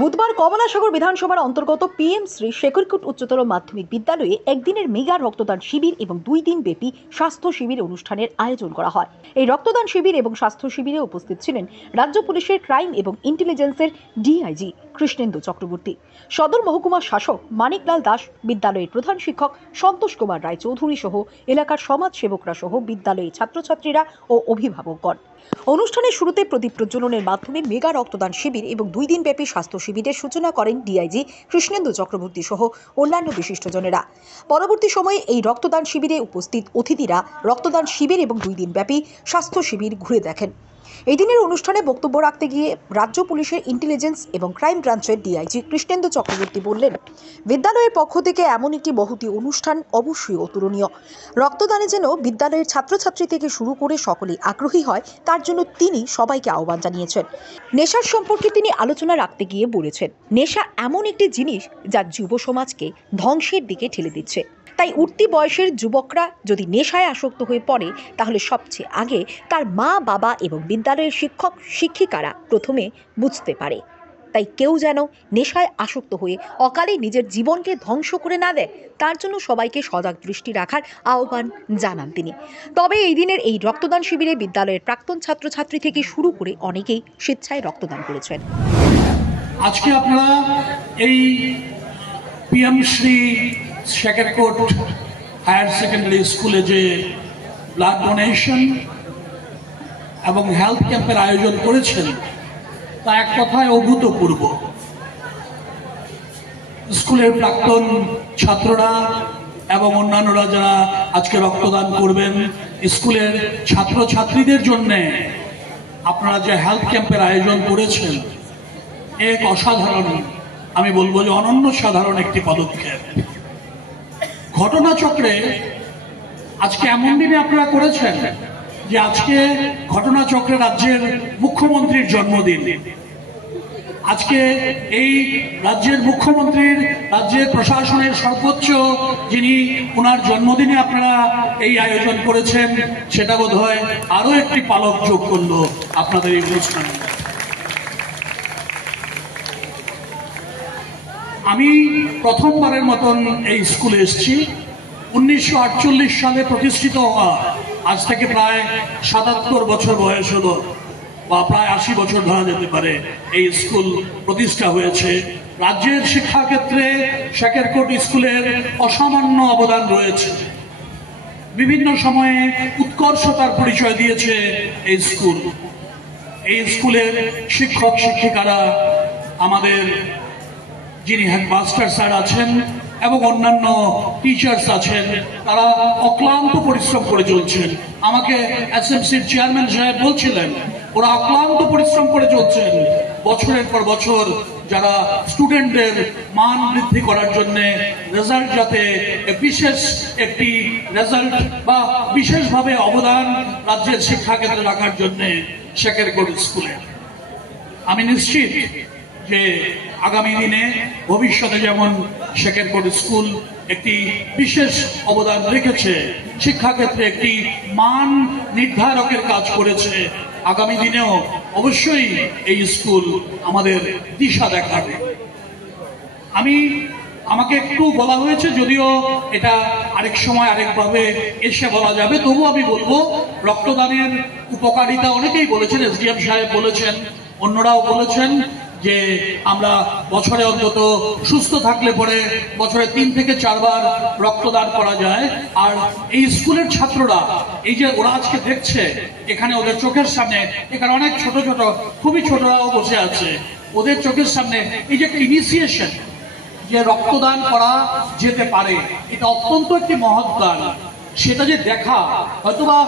বুধবার কমলাসাগর বিধানসভার অন্তর্গত পিএম শ্রী শেখরকুট উচ্চতর মাধ্যমিক বিদ্যালয়ে একদিনের মেগা রক্তদান শিবির এবং 2 দিন ব্যাপী স্বাস্থ্য শিবির অনুষ্ঠানের আয়োজন করা হয়। এই রক্তদান শিবির এবং স্বাস্থ্য শিবিরে উপস্থিত ছিলেন রাজ্য পুলিশের ক্রাইম এবং ইন্টেলিজেন্সের ডিআইজি কৃষ্ণেন্দু চক্রবর্তী, সদর মহকুমা শাসক মানিকলাল দাস, বিদ্যালয়ের প্রধান শিক্ষক সন্তোষ কুমার রায় চৌধুরী সহ এলাকার সমাজ সেবকরা সহ বিদ্যালয়ের ছাত্রছাত্রীরা ও অভিভাবকগণ। অনুষ্ঠানের শুরুতে প্রদীপ প্রজ্বলনের মাধ্যমে মেগা রক্তদান শিবির এবং 2 দিন ব্যাপী স্বাস্থ্য শিবিরের সূচনা করেন ডিআইজি কৃষ্ণেন্দু চক্রবর্তী সহ অন্যান্য বিশিষ্টজনেরা। পরবর্তী সময়ে এই রক্তদান শিবিরে উপস্থিত অতিথিরা রক্তদান শিবির এবং 2 দিন ব্যাপী স্বাস্থ্য শিবির ঘুরে দেখেন। এই দিনের অনুষ্ঠানে বক্তব্য রাখতে গিয়ে রাজ্য পুলিশের ইন্টেলিজেন্স এবং ক্রাইম ব্রাঞ্চের ডিআইজি কৃষ্ণেন্দু চক্রবর্তী বললেন, বিদ্যালয়ের পক্ষ থেকে এমন একটি মহতী অনুষ্ঠান অবশ্যই অতুলনীয়। রক্তদানে যেন বিদ্যালয়ের ছাত্রছাত্রী থেকে শুরু করে সকলেই আগ্রহী হয়, তার জন্য তিনি সবাইকে আহ্বান জানিয়েছেন। নেশার সম্পর্কে তিনি আলোচনা রাখতে গিয়ে বলেছেন, নেশা এমন একটি জিনিস যা যুব সমাজকে ধ্বংসের দিকে ঠেলে দিচ্ছে। তাই উঠতি বয়সের যুবকরা যদি নেশায় আসক্ত হয়ে পড়ে, তাহলে সবচেয়ে আগে তার মা বাবা এবং বিদ্যালয়ের শিক্ষক শিক্ষিকারা প্রথমে বুঝতে পারে। তাই কেউ যেন নেশায় আসক্ত হয়ে অকালে নিজের জীবনকে ধ্বংস করে না দেয়, তার জন্য সবাইকে সজাগ দৃষ্টি রাখার আহ্বান জানান তিনি। তবে এই দিনের এই রক্তদান শিবিরে বিদ্যালয়ের প্রাক্তন ছাত্রছাত্রী থেকে শুরু করে অনেকেই স্বেচ্ছায় রক্তদান করেছেন। আজকে আপনারা এই পিএম শ্রী শেখরকুট হায়ার সেকেন্ডারি স্কুলে যে ব্লাড ডোনেশন এবং হেলথ ক্যাম্পের আয়োজন করেছেন, তা এক কথায় অভূতপূর্ব। স্কুলের প্রাক্তন ছাত্ররা এবং অন্যান্যরা যারা আজকে রক্তদান করবেন, স্কুলের ছাত্রছাত্রীদের জন্য আপনারা যে হেলথ ক্যাম্পের আয়োজন করেছেন, এক অসাধারণ, আমি বলবো যে অনন্য সাধারণ একটি পদক্ষেপ। ঘটনাচক্রে আজকে এমন দিনে আপনারা করেছেন যে আজকে ঘটনাচক্রে রাজ্যের মুখ্যমন্ত্রীর জন্মদিন। আজকে এই রাজ্যের মুখ্যমন্ত্রীর, রাজ্যের প্রশাসনের সর্বোচ্চ যিনি, ওনার জন্মদিনে আপনারা এই আয়োজন করেছেন, সেটা বোধহয় আরো একটি পালক যোগ করলো আপনাদের এই অনুষ্ঠানে। আমি প্রথমবারের মতন এই স্কুলে এসেছি। 1948 সালে প্রতিষ্ঠিত হওয়া, আজ থেকে প্রায় 77 বছর বয়স হলো, বা প্রায় 80 বছর ধরা যেতে পারে এই স্কুল প্রতিষ্ঠা হয়েছে। রাজ্যের শিক্ষাক্ষেত্রে শেখরকুট স্কুলের অসামান্য অবদান রয়েছে। বিভিন্ন সময়ে উৎকর্ষতার পরিচয় দিয়েছে এই স্কুল। এই স্কুলের শিক্ষক শিক্ষিকারা, আমাদের যিনি হেডমাস্টার স্যার আছেন এবং অন্যান্য টিচার্স আছেন, তারা অক্লান্ত পরিশ্রম করে চলছেন। আমাকে এসএমসির চেয়ারম্যান সাহেব বলছিলেন, ওরা অক্লান্ত পরিশ্রম করে চলছেন বছরের পর বছর, যারা স্টুডেন্টদের মান বৃদ্ধি করার জন্য, রেজাল্ট যাতে বিশেষ একটি রেজাল্ট বা বিশেষভাবে অবদান রাজ্যের শিক্ষাক্ষেত্রে রাখার জন্য শেখরকুট স্কুলে। আমি নিশ্চিত যে আগামী দিনে ভবিষ্যতে যেমন শেখরকুট স্কুল একটি বিশেষ অবদান রেখেছে, শিক্ষাক্ষেত্রে একটি মান নির্ধারকের কাজ করেছে, আগামী দিনেও অবশ্যই এই স্কুল আমাদের দিশা দেখাবে। আমাকে একটু বলা হয়েছে, যদিও এটা আরেক সময় আরেকভাবে এসে বলা যাবে, তবু আমি বলবো, রক্তদানের উপকারিতা অনেকেই বলেছেন, এসডিএম সাহেব বলেছেন, অন্যরাও বলেছেন যে আমরা বছরে অন্তত সুস্থ থাকলে পরে বছরে 3 থেকে 4 বার রক্তদান করা যায়। আর এই স্কুলের ছাত্ররা, এই যে ওরা আজকে দেখছে এখানে, ওদের চোখের সামনে এখানে অনেক ছোট ছোট, খুবই ছোটরাও বসে আছে, ওদের চোখের সামনে এই যে ইনিশিয়েশন, যে রক্তদান করা যেতে পারে, এটা অত্যন্ত একটি মহৎ দান। সেটা যে দেখা, হয়তোবা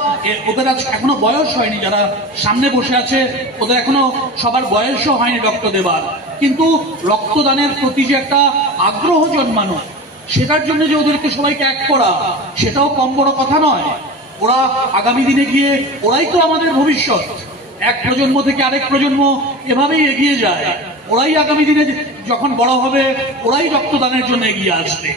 ওদের এখনো বয়স হয়নি, যারা সামনে বসে আছে ওদের এখনো সবার বয়সও হয়নি রক্ত দেবার, কিন্তু রক্তদানের প্রতি যে একটা আগ্রহ জন্মানো, সেটার জন্য যে ওদেরকে সবাইকে এক করা, সেটাও কম বড় কথা নয়। ওরা আগামী দিনে গিয়ে, ওরাই তো আমাদের ভবিষ্যৎ। এক প্রজন্ম থেকে আরেক প্রজন্ম এভাবেই এগিয়ে যায়। ওরাই আগামী দিনে যখন বড় হবে, ওরাই রক্তদানের জন্য এগিয়ে আসবে।